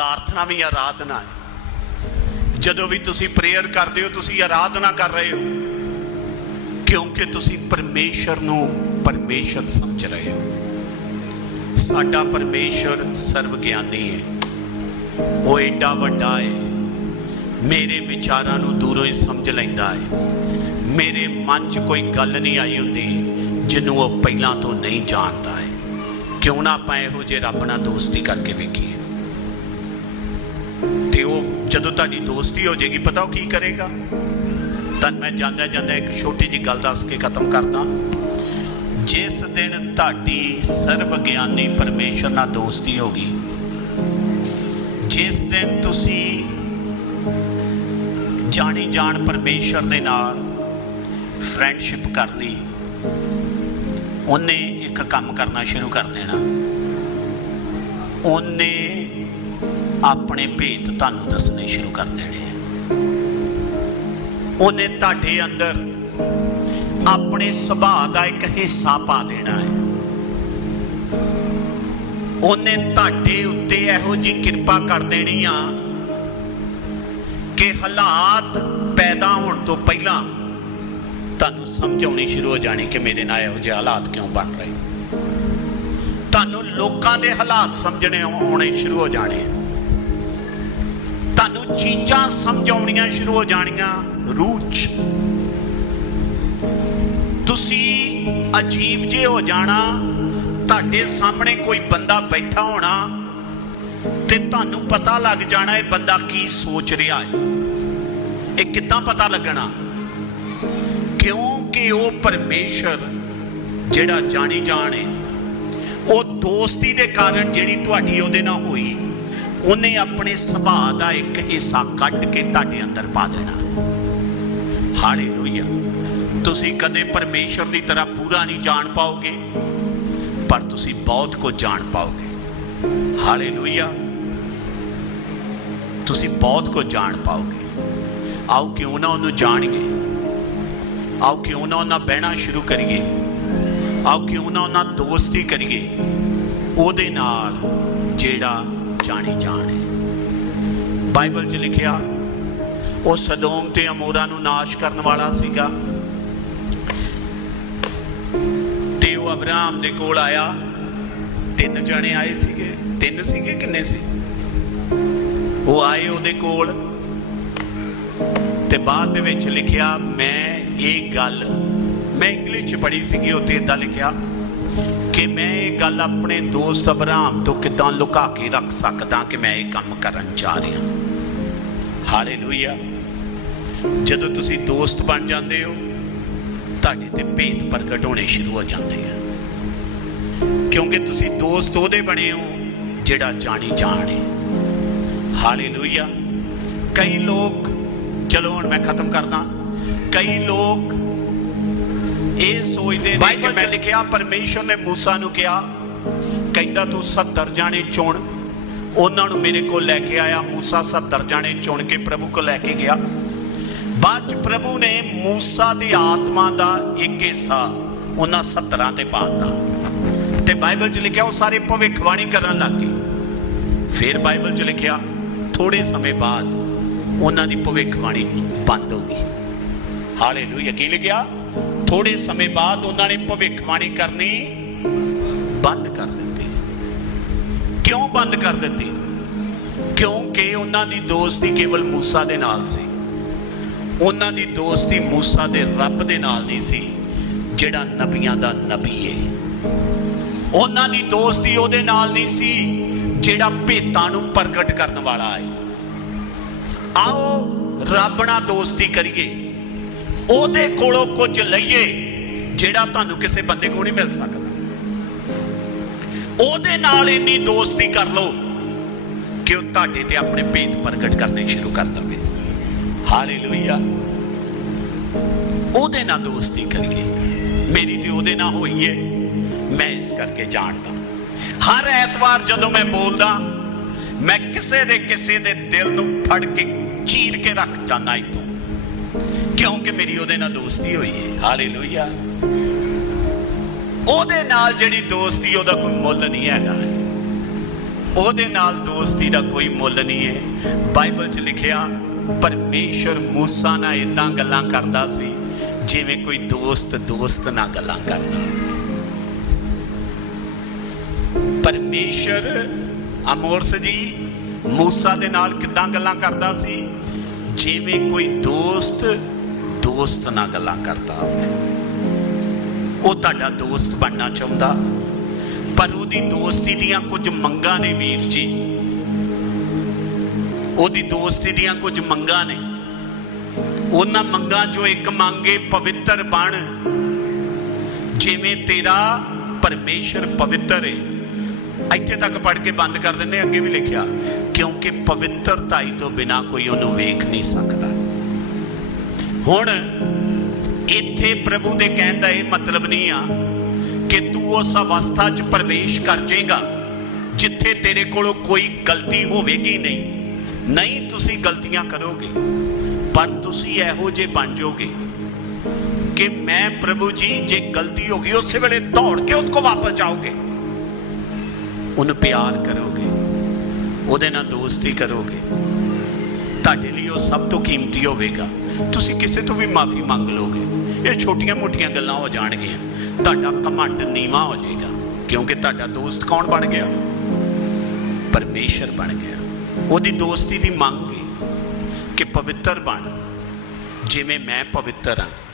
ਪ੍ਰਾਰਥਨਾ ਵੀ ਆਰਾਧਨਾ ਹੈ। ਜਦੋਂ ਵੀ ਤੁਸੀਂ ਪ੍ਰੇਅਰ ਕਰਦੇ ਹੋ, ਤੁਸੀਂ ਆਰਾਧਨਾ ਕਰ ਰਹੇ ਹੋ। ਕਿਉਂਕਿ ਤੁਸੀਂ ਪਰਮੇਸ਼ਰ ਨੂੰ ਪਰਮੇਸ਼ਰ ਸਮਝ ਰਹੇ ਹੋ। ਸਾਡਾ ਪਰਮੇਸ਼ਰ ਸਰਵ ਗਿਆਨੀ ਹੈ। ਉਹ ਏਡਾ ਵੱਡਾ ਹੈ। ਮੇਰੇ ਵਿਚਾਰਾਂ ਨੂੰ ਦੂਰੋਂ ਹੀ ਸਮਝ ਲੈਂਦਾ ਹੈ। ਮੇਰੇ ਮਨ 'ਚ ਕੋਈ ਗੱਲ ਨਹੀਂ ਆਈ ਹੁੰਦੀ ਜਿਹਨੂੰ ਉਹ ਪਹਿਲਾਂ ਤੋਂ ਨਹੀਂ ਜਾਣਦਾ ਹੈ। ਕਿਉਂ ਨਾ ਆਪਾਂ ਇਹੋ ਜਿਹੇ ਰੱਬ ਨਾਲ ਦੋਸਤੀ ਕਰਕੇ ਵੇਖੀਏ। ਤੇ ਉਹ ਜਦੋਂ ਤੁਹਾਡੀ ਦੋਸਤੀ ਹੋ ਜਾਏਗੀ, ਪਤਾ ਉਹ ਕੀ ਕਰੇਗਾ? ਤਾਂ ਮੈਂ ਜਾਂਦਾ ਜਾਂਦਾ ਇੱਕ ਛੋਟੀ ਜੀ ਗੱਲ ਦੱਸ ਕੇ ਖਤਮ ਕਰਦਾ। ਜਿਸ ਦਿਨ ਤੁਹਾਡੀ ਸਰਵ ਗਿਆਨੀ ਪਰਮੇਸ਼ਰ ਨਾਲ ਦੋਸਤੀ ਹੋਗੀ ਜਿਸ ਦਿਨ ਤੁਸੀਂ ਜਾਣੀ ਜਾਣ ਪਰਮੇਸ਼ਰ ਦੇ ਨਾਲ ਫਰੈਂਡਸ਼ਿਪ ਕਰ ਲਈ, ਉਹਨੇ ਇੱਕ ਕੰਮ ਕਰਨਾ ਸ਼ੁਰੂ ਕਰ ਦੇਣਾ। ਉਹਨੇ ਆਪਣੇ ਭੇਤ ਤੁਹਾਨੂੰ ਦੱਸਣੇ ਸ਼ੁਰੂ ਕਰ ਦੇਣੇ ਆ ਉਹਨੇ ਤੁਹਾਡੇ ਅੰਦਰ ਆਪਣੇ ਸੁਭਾਅ ਦਾ ਇੱਕ ਹਿੱਸਾ ਪਾ ਦੇਣਾ ਹੈ ਉਹਨੇ ਤੁਹਾਡੇ ਉੱਤੇ ਇਹੋ ਜੀ ਕਿਰਪਾ ਕਰ ਦੇਣੀ ਆ ਕਿ ਹਾਲਾਤ ਪੈਦਾ ਹੋਣ ਤੋਂ ਪਹਿਲਾਂ ਤੁਹਾਨੂੰ ਸਮਝ ਆਉਣੀ ਸ਼ੁਰੂ ਹੋ ਜਾਣੀ ਕਿ ਮੇਰੇ ਨਾਲ ਇਹੋ ਜਿਹੇ ਹਾਲਾਤ ਕਿਉਂ ਬਣ ਰਹੇ ਤੁਹਾਨੂੰ ਲੋਕਾਂ ਦੇ ਹਾਲਾਤ ਸਮਝਣੇ ਆਉਣੇ ਸ਼ੁਰੂ ਹੋ ਜਾਣੇ ਤੁਹਾਨੂੰ ਚੀਜ਼ਾਂ ਸਮਝਾਉਣੀਆਂ ਸ਼ੁਰੂ ਹੋ ਜਾਣੀਆਂ। ਰੂਹ ਤੁਸੀਂ ਅਜੀਬ ਜੇ ਹੋ ਜਾਣਾ, ਤੁਹਾਡੇ ਸਾਹਮਣੇ ਕੋਈ ਬੰਦਾ ਬੈਠਾ ਹੋਣਾ ਤੇ ਤੁਹਾਨੂੰ ਪਤਾ ਲੱਗ ਜਾਣਾ ਇਹ ਬੰਦਾ ਕੀ ਸੋਚ ਰਿਹਾ ਹੈ। ਇਹ ਕਿੱਦਾਂ ਪਤਾ ਲੱਗਣਾ? ਕਿਉਂਕਿ ਉਹ ਪਰਮੇਸ਼ਰ ਜਿਹੜਾ ਜਾਣੀ ਜਾਣੇ ਉਹ ਦੋਸਤੀ ਦੇ ਕਾਰਨ ਜਿਹੜੀ ਤੁਹਾਡੀ ਉਹਦੇ ਨਾਲ ਹੋਈ। ਉਹਨੇ ਆਪਣੇ ਸੁਭਾਅ ਦਾ ਇੱਕ ਹਿੱਸਾ ਕੱਢ ਕੇ ਤੁਹਾਡੇ ਅੰਦਰ ਪਾ ਦੇਣਾ। ਹਾਲੇਲੂਇਆ। ਤੁਸੀਂ ਕਦੇ ਪਰਮੇਸ਼ਰ ਦੀ ਤਰ੍ਹਾਂ ਪੂਰਾ ਨਹੀਂ ਜਾਣ ਪਾਓਗੇ, ਪਰ ਤੁਸੀਂ ਬਹੁਤ ਕੁਝ ਜਾਣ ਪਾਓਗੇ। ਹਾਲੇਲੂਇਆ। ਤੁਸੀਂ ਬਹੁਤ ਕੁਝ ਜਾਣ ਪਾਓਗੇ। ਆਓ ਕਿਉਂ ਨਾ ਉਹਨੂੰ ਜਾਣੀਏ। ਆਓ ਕਿਉਂ ਨਾ ਉਹਨਾਂ ਬਹਿਣਾ ਸ਼ੁਰੂ ਕਰੀਏ। ਆਓ ਕਿਉਂ ਨਾ ਉਹਨਾਂ ਦੋਸਤੀ ਕਰੀਏ। ਉਹਦੇ ਨਾਲ ਜਿਹੜਾ ਜਾਣੀ ਜਾਣੇ ਬਾਈਬਲ 'ਚ ਲਿਖਿਆ, ਉਹ ਸਦੋਮ ਤੇ ਅਮੋਰਾ ਨੂੰ ਨਾਸ਼ ਕਰਨ ਵਾਲਾ ਸੀਗਾ। ਤੇ ਉਹ ਅਬਰਾਮ ਦੇ ਕੋਲ ਆਇਆ। ਤਿੰਨ ਜਣੇ ਆਏ ਸੀਗੇ। ਤਿੰਨ ਸੀਗੇ ਕਿੰਨੇ ਸੀ? ਉਹ ਆਏ ਉਹਦੇ ਕੋਲ। ਤੇ ਬਾਅਦ ਦੇ ਵਿੱਚ ਲਿਖਿਆ, ਮੈਂ ਇਹ ਗੱਲ, ਮੈਂ ਇੰਗਲਿਸ਼ ਚ ਪੜ੍ਹੀ ਸੀਗੀ, ਉੱਥੇ ਇਦਾਂ ਲਿਖਿਆ ਕਿ ਮੈਂ ਇਹ ਗੱਲ ਆਪਣੇ ਦੋਸਤ ਅਬਰਾਮ ਤੋਂ ਕਿਦਾਂ ਲੁਕਾ ਕੇ ਰੱਖ ਸਕਦਾ ਕਿ ਮੈਂ ਇਹ ਕੰਮ ਕਰਨ ਜਾ ਰਿਹਾ ਹਾਲੇਲੂਇਆ ਜਦੋਂ ਤੁਸੀਂ ਦੋਸਤ ਬਣ ਜਾਂਦੇ ਹੋ, ਤੁਹਾਡੇ ਤੇ ਭੇਦ ਪ੍ਰਗਟ ਹੋਣੇ ਸ਼ੁਰੂ ਹੋ ਜਾਂਦੇ ਆ। ਕਿਉਂਕਿ ਤੁਸੀਂ ਦੋਸਤ ਉਹਦੇ ਬਣੇ ਹੋ ਜਿਹੜਾ ਜਾਣੀ ਜਾਣੇ ਹਾਲੇਲੂਇਆ ਕਈ ਲੋਕ, ਚਲੋ ਹੁਣ ਮੈਂ ਖਤਮ ਕਰਦਾ। ਕਈ ਲੋਕ ਇਹ ਸੋਚਦੇ ਨੇ ਕਿ ਮੈਂ ਲਿਖਿਆ ਪਰਮੇਸ਼ਰ ਨੇ ਮੂਸਾ ਨੂੰ ਕਿਹਾ ਕਹਿੰਦਾ ਤੂੰ 70 ਜਾਣੇ ਚੁਣ। ਉਹਨਾਂ ਨੂੰ ਮੇਰੇ ਕੋਲ ਲੈ ਕੇ ਆਇਆ ਮੂਸਾ 70 ਜਾਣੇ ਚੁਣ ਕੇ ਪ੍ਰਭੂ ਕੋਲ ਲੈ ਕੇ ਗਿਆ। ਬਾਅਦ ਚ ਪ੍ਰਭੂ ਨੇ ਮੂਸਾ ਦੀ ਆਤਮਾ ਦਾ ਇੱਕ ਹਿੱਸਾ ਉਹਨਾਂ 70 ਤੇ ਪਾਤਾ। ਤੇ ਬਾਈਬਲ 'ਚ ਲਿਖਿਆ ਉਹ ਸਾਰੇ ਭਵਿੱਖਬਾਣੀ ਕਰਨ ਲੱਗ ਗਏ। ਫਿਰ ਬਾਈਬਲ 'ਚ ਲਿਖਿਆ ਥੋੜੇ ਸਮੇਂ ਬਾਅਦ ਉਹਨਾਂ ਦੀ ਭਵਿੱਖਬਾਣੀ ਬੰਦ ਹੋ ਗਈ। ਹਾਲੇਲੂਇਆ। ਕੀ ਲਿਖਿਆ? ਥੋੜੇ ਸਮੇਂ ਬਾਅਦ ਉਹਨਾਂ ਨੇ ਭਵਿੱਖਬਾਣੀ ਕਰਨੀ ਬੰਦ ਕਰ ਦਿੱਤੀ। ਕਿਉਂ ਬੰਦ ਕਰ ਦਿੱਤੀ? ਕਿਉਂਕਿ ਉਹਨਾਂ ਦੀ ਦੋਸਤੀ ਕੇਵਲ ਮੂਸਾ ਦੇ ਨਾਲ ਸੀ। ਉਹਨਾਂ ਦੀ ਦੋਸਤੀ ਮੂਸਾ ਦੇ ਰੱਬ ਦੇ ਨਾਲ ਨਹੀਂ ਸੀ, ਜਿਹੜਾ ਨਬੀਆਂ ਦਾ ਨਬੀ ਏ। ਉਹਨਾਂ ਦੀ ਦੋਸਤੀ ਉਹਦੇ ਨਾਲ ਨਹੀਂ ਸੀ, ਜਿਹੜਾ ਭੇਤਾਂ ਨੂੰ ਪ੍ਰਗਟ ਕਰਨ ਵਾਲਾ ਹੈ ਆਓ, ਰੱਬ ਨਾਲ ਦੋਸਤੀ ਕਰੀਏ। ਉਹਦੇ ਕੋਲੋਂ ਕੁਝ ਲਈਏ, ਜਿਹੜਾ ਤੁਹਾਨੂੰ ਕਿਸੇ ਬੰਦੇ ਕੋਲ ਨਹੀਂ ਮਿਲ ਸਕਦਾ। ਉਹਦੇ ਨਾਲ ਇੰਨੀ ਦੋਸਤੀ ਕਰ ਲਓ ਕਿ ਉਹ ਤੁਹਾਡੇ ਤੇ ਆਪਣੇ ਭੇਤ ਪ੍ਰਗਟ ਕਰਨੇ ਸ਼ੁਰੂ ਕਰ ਦੇਵੇ। ਹਾਲੇਲੂਇਆ। ਉਹਦੇ ਨਾਲ ਦੋਸਤੀ ਕਰੀਏ। ਮੇਰੀ ਤੇ ਉਹਦੇ ਨਾਲ ਹੋਈ ਏ। ਮੈਂ ਇਸ ਕਰਕੇ ਜਾਣਦਾ। ਹਰ ਐਤਵਾਰ ਜਦੋਂ ਮੈਂ ਬੋਲਦਾ, ਮੈਂ ਕਿਸੇ ਦੇ ਕਿਸੇ ਦੇ ਦਿਲ ਨੂੰ ਫੜ ਕੇ ਚੀਰ ਕੇ ਰੱਖ ਜਾਂਦਾ ਇੱਥੋਂ। ਕਿਉਂਕਿ ਮੇਰੀ ਉਹਦੇ ਨਾਲ ਦੋਸਤੀ ਹੋਈ ਹੈ ਹਾਲੇਲੂਇਆ ਉਹਦੇ ਨਾਲ ਜਿਹੜੀ ਦੋਸਤੀ ਉਹਦਾ ਕੋਈ ਮੁੱਲ ਨਹੀਂ ਹੈਗਾ ਉਹਦੇ ਨਾਲ ਦੋਸਤੀ ਦਾ ਕੋਈ ਮੁੱਲ ਨਹੀਂ ਹੈ ਬਾਈਬਲ 'ਚ ਲਿਖਿਆ ਪਰਮੇਸ਼ਰ ਮੂਸਾ ਨਾਲ ਇਦਾਂ ਗੱਲਾਂ ਕਰਦਾ ਸੀ ਜਿਵੇਂ ਕੋਈ ਦੋਸਤ ਦੋਸਤ ਨਾਲ ਗੱਲਾਂ ਕਰਦਾ ਪਰਮੇਸ਼ਰ ਅਮੋਰਸ ਜੀ ਮੂਸਾ ਦੇ ਨਾਲ ਕਿਦਾਂ ਗੱਲਾਂ ਕਰਦਾ ਸੀ ਜਿਵੇਂ ਕੋਈ ਦੋਸਤ ਦੋਸਤ ਨਾਲ ਗੱਲਾਂ ਕਰਦਾ। ਉਹ ਤੁਹਾਡਾ ਦੋਸਤ ਬਣਨਾ ਚਾਹੁੰਦਾ। ਪਰ ਉਹਦੀ ਦੋਸਤੀ ਦੀਆਂ ਕੁਝ ਮੰਗਾਂ ਨੇ ਵੀਰ ਜੀ। ਉਹਦੀ ਦੋਸਤੀ ਦੀਆਂ ਕੁਝ ਮੰਗਾਂ ਨੇ। ਉਹਨਾਂ ਮੰਗਾਂ ਚੋਂ ਇੱਕ ਮੰਗੇ ਪਵਿੱਤਰ ਬਣ। ਜਿਵੇਂ ਤੇਰਾ ਪਰਮੇਸ਼ਰ ਪਵਿੱਤਰ ਹੈ ਇੱਥੇ ਤੱਕ ਪੜ੍ਹ ਕੇ ਬੰਦ ਕਰ ਦਿੰਦੇ ਅੱਗੇ ਵੀ ਲਿਖਿਆ, ਕਿਉਂਕਿ ਪਵਿੱਤਰਤਾਈ ਤੋਂ ਬਿਨਾ ਕੋਈ ਉਹਨੂੰ ਵੇਖ ਨਹੀਂ ਸਕਦਾ। ਹੁਣ ਇੱਥੇ ਪ੍ਰਭੂ ਦੇ ਕਹਿਣ ਦਾ ਇਹ ਮਤਲਬ ਨਹੀਂ ਆ ਕਿ ਤੂੰ ਉਸ ਅਵਸਥਾ 'ਚ ਪ੍ਰਵੇਸ਼ ਕਰ ਜਾਏਗਾ ਜਿੱਥੇ ਤੇਰੇ ਕੋਲੋਂ ਕੋਈ ਗਲਤੀ ਹੋਵੇਗੀ ਨਹੀਂ। ਨਹੀਂ ਤੁਸੀਂ ਗਲਤੀਆਂ ਕਰੋਗੇ, ਪਰ ਤੁਸੀਂ ਇਹੋ ਜੇ ਬਣ ਜਾਓਗੇ ਕਿ ਮੈਂ ਪ੍ਰਭੂ ਜੀ ਜੇ ਗਲਤੀ ਹੋ ਗਈ, ਉਸੇ ਵੇਲੇ ਦੌੜ ਕੇ ਉਹਦੇ ਕੋ ਵਾਪਸ ਜਾਓਗੇ। ਉਹਨੂੰ ਪਿਆਰ ਕਰੋਗੇ, ਉਹਦੇ ਨਾਲ ਦੋਸਤੀ ਕਰੋਗੇ। ਤੁਹਾਡੇ ਲਈ ਉਹ ਸਭ ਤੋਂ ਕੀਮਤੀ ਹੋਵੇਗਾ। ਤੁਸੀਂ ਕਿਸੇ ਤੋਂ ਵੀ ਮਾਫੀ ਮੰਗ ਲੋਗੇ ਇਹ ਛੋਟੀਆਂ-ਮੋਟੀਆਂ ਗੱਲਾਂ ਹੋ ਜਾਣਗੀਆਂ। ਤੁਹਾਡਾ ਕਮੰਡ ਨੀਵਾ ਹੋ ਜਾਏਗਾ। ਕਿਉਂਕਿ ਤੁਹਾਡਾ ਦੋਸਤ ਕੌਣ ਬਣ ਗਿਆ? ਪਰਮੇਸ਼ਰ ਬਣ ਗਿਆ। ਉਹਦੀ ਦੋਸਤੀ ਦੀ ਮੰਗ ਹੈ ਕਿ ਪਵਿੱਤਰ ਬਣ। ਜਿਵੇਂ ਮੈਂ ਪਵਿੱਤਰ ਹਾਂ।